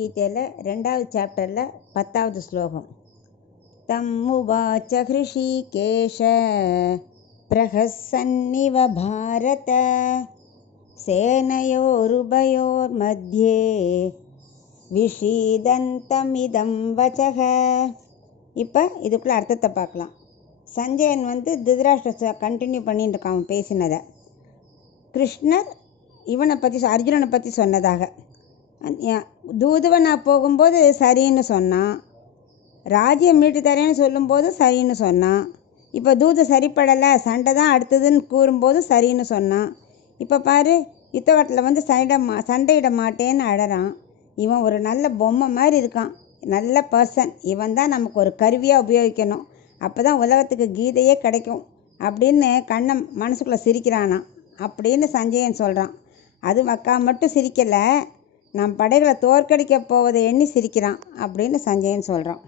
பகவத்கீதையில் 2வது சாப்டரில் 10வது ஸ்லோகம். தம்முவாச்ச ஹ்ருஷீகேஷ பிரஹசன்னிவ பாரத சேனையோருபயோர்மத்யே விஷீதந்தமிதம் வச்சக. இப்போ இதுக்குள்ள அர்த்தத்தை பார்க்கலாம். சஞ்சயன் திருதராஷ்டிர கண்டினியூ பண்ணிட்டு இருக்கான் அவன் பேசினதை. கிருஷ்ணர் இவனை பற்றி அர்ஜுனனை பற்றி சொன்னதாக, தூதுவனா போகும்போது சரின்னு சொன்னான், ராஜ்யம் மீட்டு தரேன்னு சொல்லும்போது சரின்னு சொன்னான். இப்போ தூது சரிப்படலை, சண்டை தான் அடுத்ததுன்னு கூறும்போது சரின்னு சொன்னான். இப்போ பாரு, யுத்தகட்டில் சண்டையிட மாட்டேன்னு அழறான். இவன் ஒரு நல்ல பொம்மை மாதிரி இருக்கான், நல்ல பர்சன். இவன் தான் நமக்கு ஒரு கருவியாக உபயோகிக்கணும், அப்போ தான் உலகத்துக்கு கீதையே கிடைக்கும் அப்படின்னு கண்ணன் மனசுக்குள்ளே சிரிக்கிறானா அப்படின்னு சஞ்சயன் சொல்கிறான். அது அக்கா மட்டும் சிரிக்கலை, நம் படைகளை தோற்கடிக்க போவதை எண்ணி சிரிக்கிறான் அப்படின்னு சஞ்சயன் சொல்கிறான்.